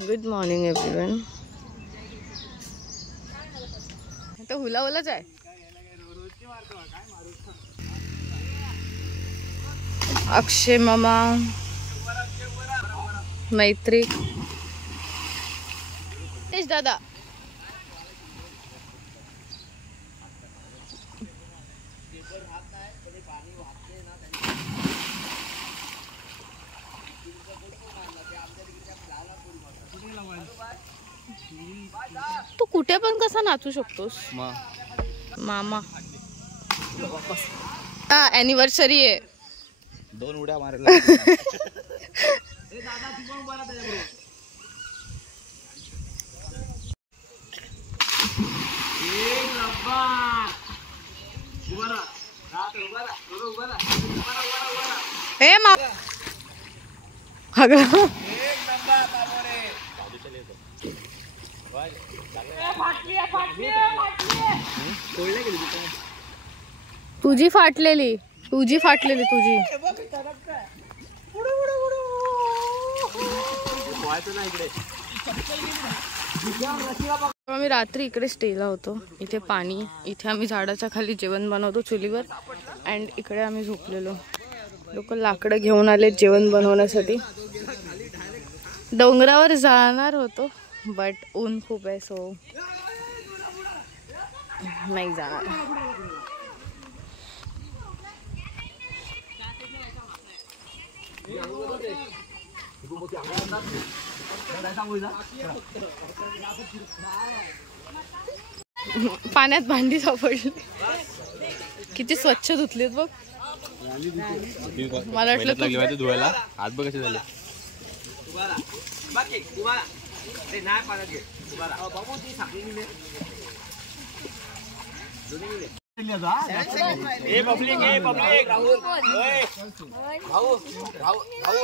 Good morning everyone. तो hula हुलाच आहे. अक्षय मामा, मैत्री, तेज दादा. तू कुठे पण कसा नाचू शकतोस. मामा ॲनिव्हर्सरी आहे. 2 उड्या मारला. हे मा तुझी फाटलेली तुझी. आम्ही रात्री इकडे स्टेला होतो. इथे पाणी, इथे आम्ही झाडाच्या खाली जेवण बनवतो चुलीवर. अँड इकडे आम्ही झोपलेलो. लोक लाकडं घेऊन आले जेवण बनवण्यासाठी. डोंगरावर जाणार होतो बट ऊन खूप आहे सो नाही जाणार. पाण्यात भांडी सापडली. किती स्वच्छ धुतलीत बघ. मला वाटलं धुवायला हात बघ कसे झाले.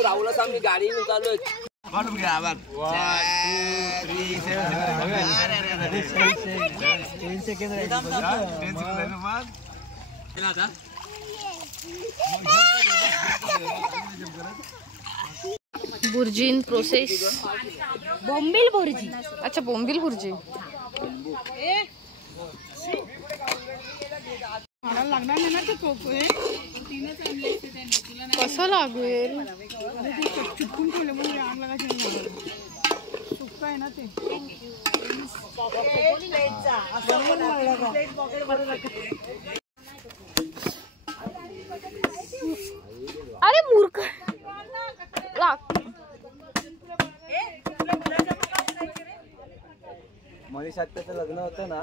राहुल सांग गाडी चालू. Bhurji in process. बोंबील बुर्जी. अच्छा बोंबील बुर्जी. कसं लागेल. अरे मूर्ख. मनीषाचं लग्न होतं ना.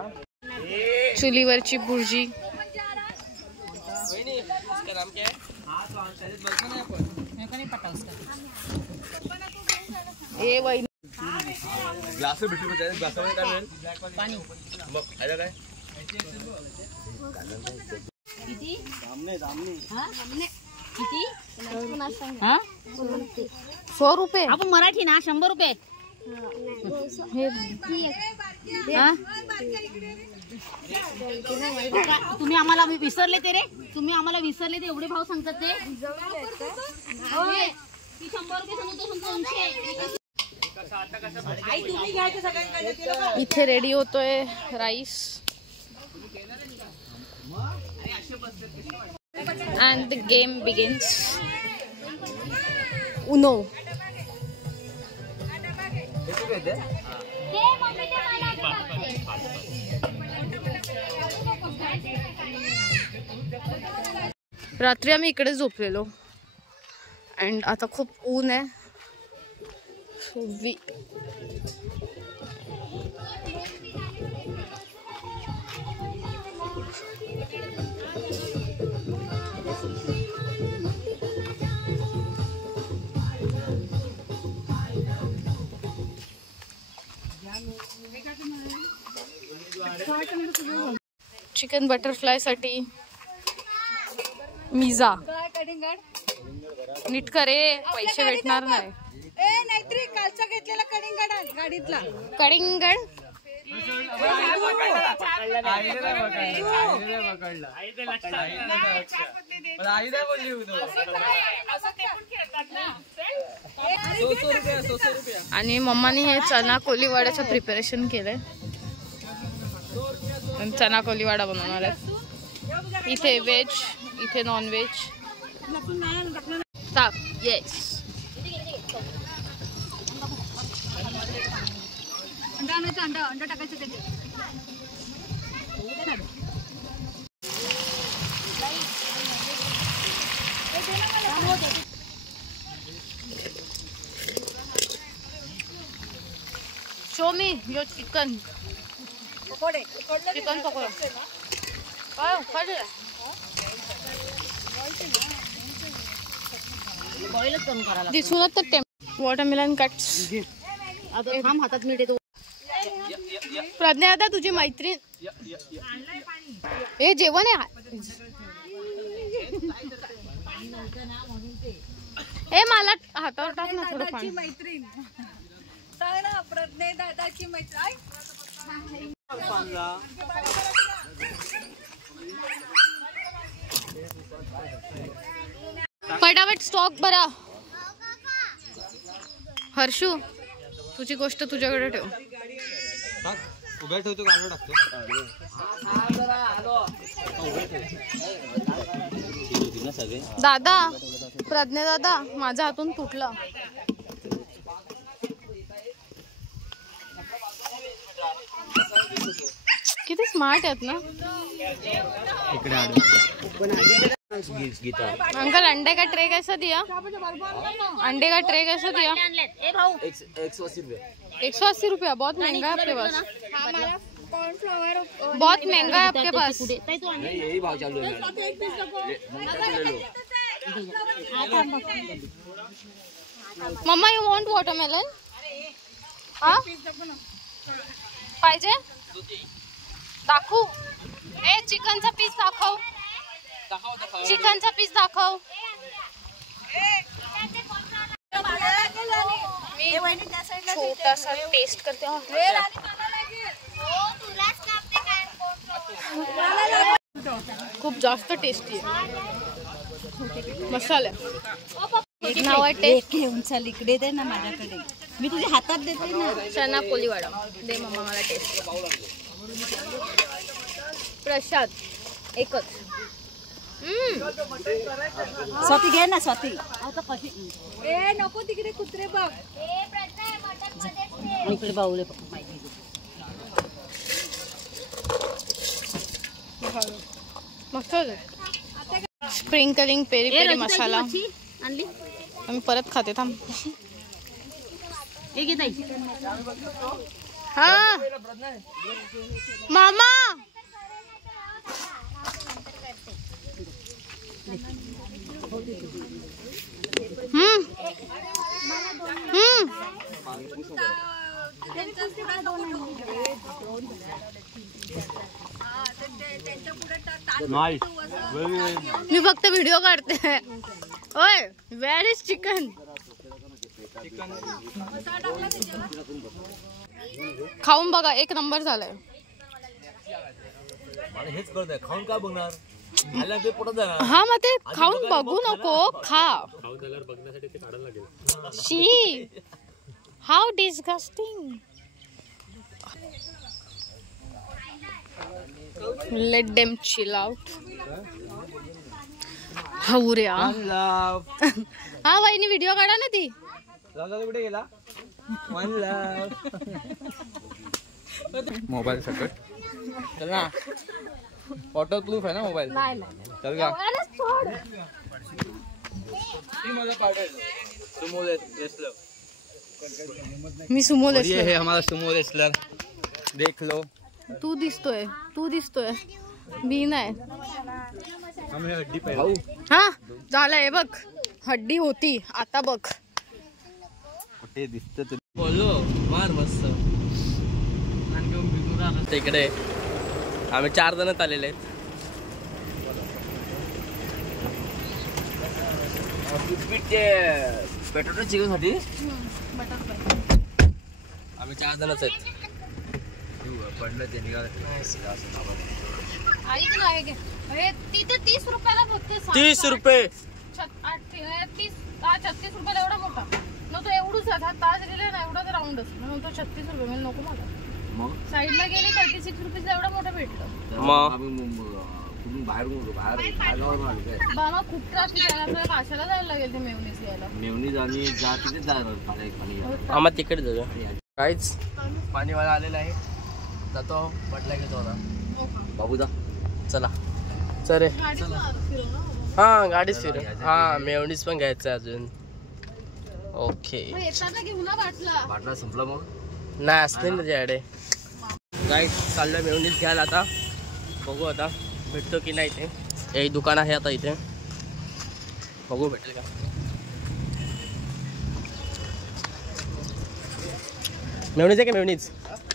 चुलीवरची बुर्जी. ए वही ग्लास भेटू ग्लासामध्ये काय मिळेल. पाणी मग खायला काय. किती किती. 100 रुपये. आपण मराठी ना. 100 रुपये. तुम्ही आम्हाला विसरले ते रे. तुम्ही आम्हाला विसरले ते. एवढे भाव सांगतात ते. 100 रुपये. इथे रेडी होतोय rice. And the game begins. Uno. रात्री आम्ही इकडे झोपलेलो अँड आता खूप ऊन आहे. चिकन बटरफ्लाय साठी मिझा नीट करे. पैसे भेटणार नाही. कालचा घेतलेला कडिंगड गाडीतला कडिंगड. आणि मम्माने हे चना कोलीवाड्याचं प्रिपरेशन केलंय. चना कोलीवाडा बनवणार आहे. इथे व्हेज, इथे नॉन व्हेज. टाक. येस. अंडा टाकायचं त्याच्यात. शो मी यो चिकन. चिकन पकोडा. काय उखाडलं? बॉईलच करून करायला दिसून तर वॉटरमेलन कट्स. आता थांब, हातात मीठ येतो. प्रज्ञा आता तुझी मैत्रीण. हे जेवण आहे. हे मला हातावर टाक ना थोडं पाणी. मैत्रीण सांग ना, प्रज्ञा दादाची मैत्रीण. फटाफट स्टॉक भरा. हर्षू, तुझी गोष्ट तुझ्याकडे ठेव. उभ्या ठेवतो, गाडीवर टाकतो. दादा, प्रज्ञा दादा, माझ्या हातून तुटलं. किती स्मार्ट आहेत ना. अंकल अंडे का ट्रे कैसा दिया? अंडे का ट्रे कैसा दिया? ए भाऊ 180 रुपया. बहुत महंगा है आपके पास. बहुत महंगा है आपके पास. यही भाव चालू है. मम्मा यू वॉन्ट वॉटरमेलन? हा पाहिजे. दाखवू. ए चिकनचा पीस दाखव. चिकनचा पीस दाखव. मी छोटासा टेस्ट करते. खूप जास्त टेस्टी आहे. मसाला नाव आहे टेस्ट. घेऊन चल इकडे दे ना माझ्याकडे. मी तुझ्या हातात देते ना. चना कोलीवाडा दे मम्मा मला टेस्ट. प्रसाद एकच. स्वाती घे ना स्वाती. ए नको तिकडे कुत्रे बघ. इकडे बाऊले मस्त. स्प्रिंकलिंग पेरी पेरी मसाला आणली. आम्ही परत खाते. थांब. हे घे ताई. हा मामा. मी फक्त व्हिडिओ काढते. ओय वेअर इज चिकन? खाऊन बघा, एक नंबर झालाय. हेच करतोय, खाऊन काय बघणार? ते पोटात जाणार. हा मग ते खाऊन बघू नको, खा. शी how disgusting. Let them chill out. हौऱ्या. हा वहिनी व्हिडिओ काढा ना. ती कुठे गेला? मोबाईल सकट चल ना. वॉटर प्रूफ आहे ना मोबाईल. चल का मी सुमो ये है हमारा सुमो रेसलर. देख लो. तू दिसतोय, तू दिसतोय, मी नाही. हा झालंय बघ. हड्डी होती, आता बघ. कुठे दिसत बोलो मार मस्त. तिकडे आम्ही 4 जण आलेले आहेत. बटाटा चिकन साठी आम्ही 4 जणच आहेत. पडलं ते ऐक ना, तिथे 30 रुपयाला फक्त 30 रुपये. 36 रुपयाला एवढा मोठा. मग तो एवढूच राऊंडच म्हणून तो 36 रुपये म्हणजे नको मला. मग साईडला गेले 36 रुपीज एवढा मोठा भेटलं. बाबा खूप त्रास आपल्याला काशाला जायला लागेल ते मेवणीस यायला. मेवणी आणि जा तिथे जाणार आम्हा तिकडे जाऊया. काहीच पाणीवाला आलेला आहे, जातो म्हटलं की जाऊ बाबू जा. चला चल रे. हा गाडीच फिर. हा मेवणीच पण घ्यायचं अजून. ओके बाटला संपला मग नाही असते ना त्याकडे. गाईस चाललं मेवणीच घ्यायला आता. बघू आता भेटतो की नाही. ते एक दुकान आहे आता इथे, बघू भेटेल का. मेवणीच आहे का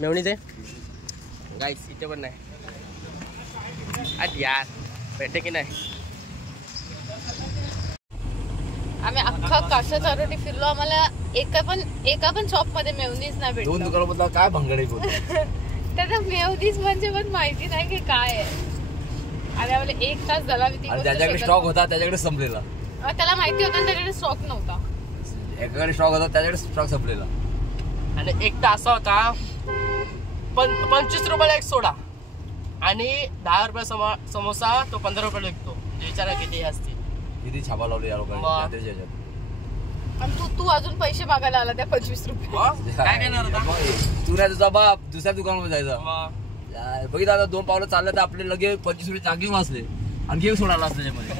मेवणीच आहे गाईस. इथे पण नाही. आज यार भेटे की नाही. आम्ही अख्खा कासा चारोटी फिरलो, आम्हाला एका पण शॉप मध्ये मेवनीच नाही भेटलं. 2 दुकानाबद्दल काय भंगडे त्याचा मेवनीच म्हणजे पण माहिती नाही की काय आहे. आणि आम्हाला 1 तास झाला. त्याच्याकडे स्टॉक होता, त्याच्याकडे संपलेला. त्याला माहिती होतं त्याच्याकडे स्टॉक नव्हता. एकाकडे स्टॉक होता, त्याच्याकडे स्टॉक संपलेला. आणि एक तर असा होता 25 रुपयाला एक सोडा आणि 10 रुपये समोसा, तो 15 रुपयाला विकतो. विचारा किती असतील. किती छापा लावले या लोकांनी. आणि तू अजून पैसे मागायला आला त्या 25 रुपये. काय करणार होता तू नाही तुझा बाप दुसऱ्या दुकानामध्ये जायचा. बघितलं आता 2 पावलं चाललं तर आपले लगे 25 रुपये जागे वाचले. आणखी एक सोडायला असं त्याच्यामध्ये.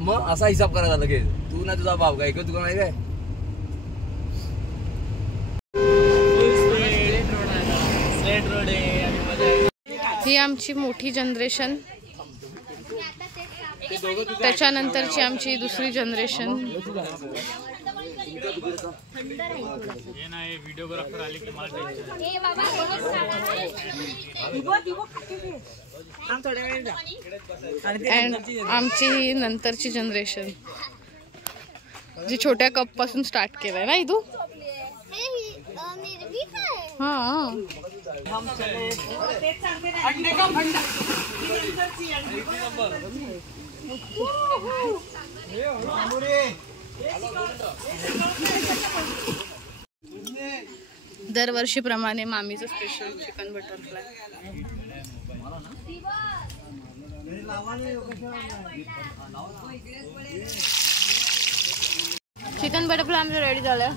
मग असा हिसाब करायचा लगेच. तू नाही तुझा बाप काय एकच दुकान आहे काय. ही आमची मोठी जनरेशन, त्याच्यानंतरची आमची दुसरी जनरेशन. अँड आमची नंतरची जनरेशन जी छोट्या कप पासून स्टार्ट केलंय ना इथू. हा दरवर्षीप्रमाणे मामीचं special chicken butterfly. Chicken butterfly आमचं रेडी झालं.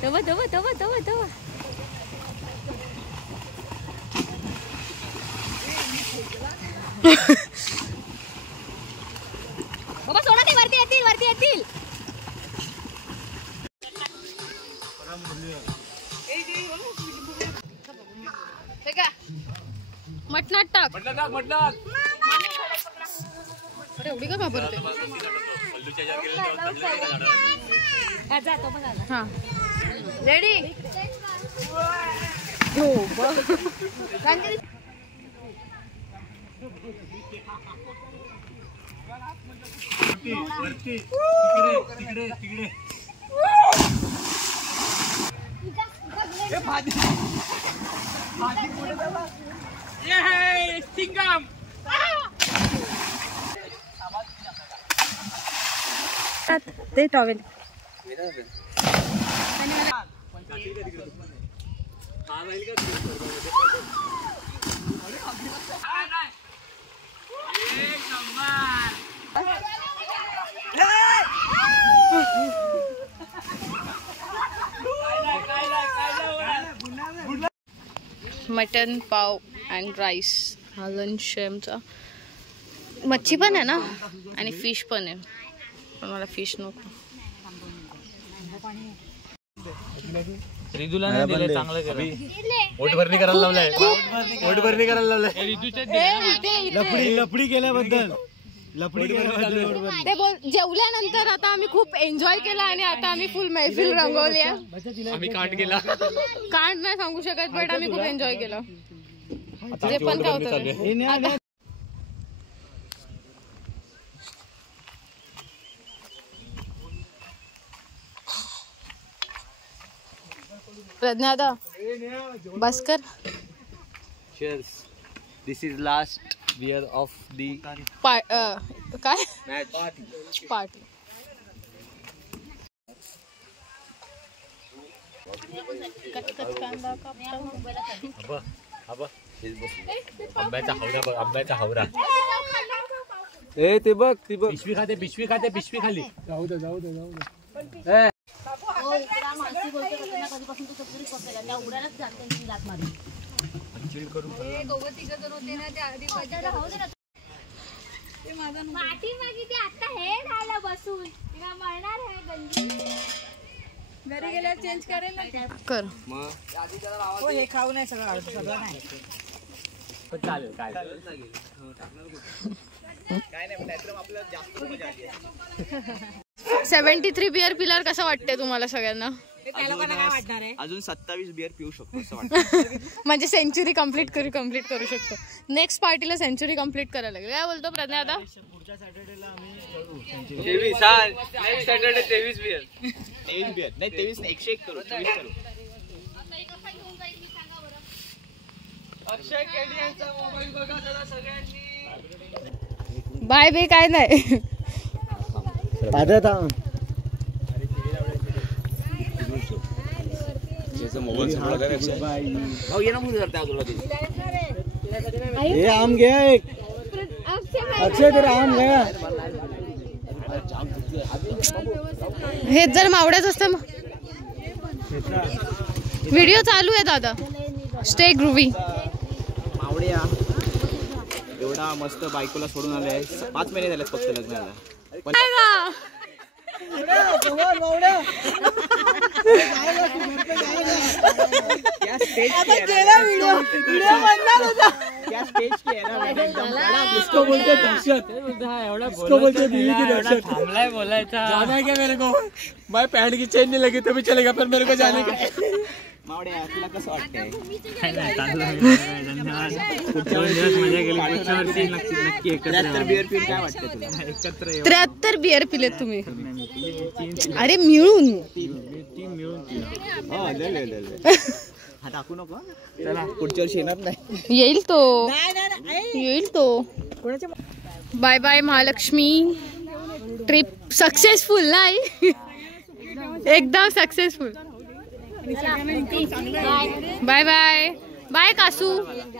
दवा बाबा सोडा ते वरती येतील. मटणात टाक. अरे एवढी का वापरते. हा रेडी. हो ते टॉवेल. मटन पाव अँड राईस हा लंच आहे आमचा. मच्छी पण आहे ना आणि फिश पण आहे, पण मला फिश नको. रिदूला नाही दिलं, चांगलं केलं. पोटभरणी करायला लावलाय, पोटभरणी करायला लावलाय. लपडी केल्याबद्दल ते बोल. जेवल्यानंतर आता आम्ही खूप एन्जॉय केला आणि आता आम्ही फुल महफिल रंगवली. आम्ही कांड केला, कांड नाही सांगू शकत, बट आम्ही खूप एन्जॉय केलं. जे पण काय होतं प्रज्ञा आता बस कर. Cheers. This is last beer of the काय match. पार्टी. आंब्याचा हावरा. ए ते बघ पिशवी खाते पिशवी खाली. हो, इकडं माणसी बोलते कधीपासून तो चपली करते का त्या उडायलाच जाते लात मारून. माटी मागी ती आता हे राहिला बसून तिला मरणार आहे गंजी. घरी गेल्यावर चेंज करेल ना कर. हे खाऊ नाही सगळं नाही. चालेल काय 73 बिअर पिल्यावर कसं वाटतंय तुम्हाला सगळ्यांना? त्या लोकांना काय वाटणार आहे? अजून 27 बिअर पिऊ शकतो असं वाटतं. म्हणजे सेंचुरी कंप्लीट करू शकतो. नेक्स्ट पार्टीला सेंचुरी कंप्लीट करायला लागेल. काय बोलतो प्रज्ञा आता? पुढच्या सॅटर्डेला आम्ही 23 नेक्स्ट सॅटर्डे 23 बिअर नाही 23 101 करू 24 करू. अक्षय केडियांचा मोबाईल बघा जरा सगळ्यांनी. बाय बे काय नाही. आम गया एक अक्षय तेरा आम गया. हे जर मावड्याच असतं. व्हिडिओ चालू आहे दादा. स्टे ग्रुवी. मावड्या एवढा मस्त बायकोला सोडून आलाय. 5 महिने झाले फक्त लग्नाला. मैं पैंट की चेन नहीं लगी तो भी चलेगा पर मेरे को जाने का. मावड्या तुला कसं वाटतंय? नक्की 73 बिअर पिऊन काय वाटतं तुला? 73 बिअर पिलेत तुम्ही? अरे मिळून. हा टाकू नको. चला पुढच्या वर्षी येणार नाही. येईल तो. Bye bye Mahalakshmi. Trip successful नाही. एकदम successful. Bye bye. Bye Kasu.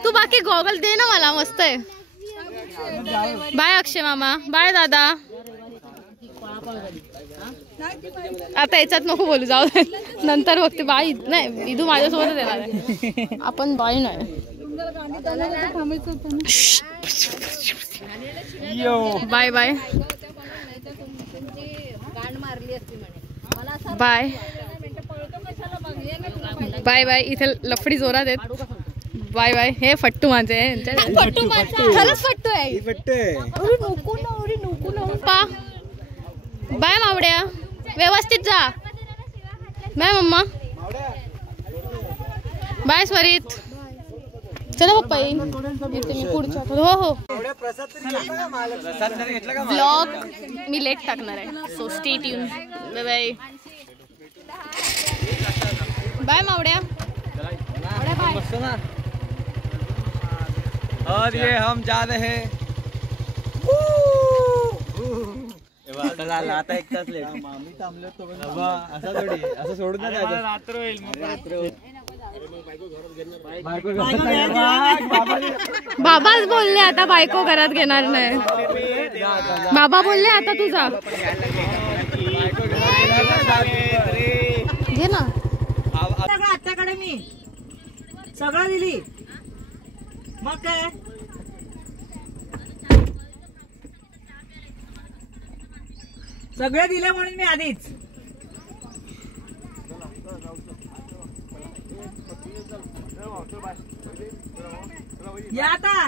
तू बाकी गॉगल दे ना मला. मस्त आहे. बाय अक्षय मामा. बाय दादा. आता याच्यात नको बोलू. जाऊ दे नंतर बघते. बाय नाही इदू माझ्यासोबतच येणार आहे. आपण बाय नाही. Bye bye bye bye bye. इथे लफडी जोरात आहेत. Bye bye. हे फट्टू माझे खरंच फट्टू आहे. बाय मावड्या. व्यवस्थित जा. बाय मम्मा. बाय स्वरित. चला पप्पा येईन येते मी पुढच्या. हो ब्लॉग मी लेट टाकणार आहे. So stay tune. Bye bye. Bye मावड्या. बाय. और ये हम जा रहे हैं. आता 1 तास लेट. आम्ही थांबलो तो असं थोडी असं सोडून नाही जायचं. रात्र होईल. बाबाच बोलले आता बायको घरात घेणार नाही. बाबा बोलले आता तुझा घे ना. आत्याकडे मी सगळं दिली. मग काय सगळं दिलं म्हणून मी आधीच. या आता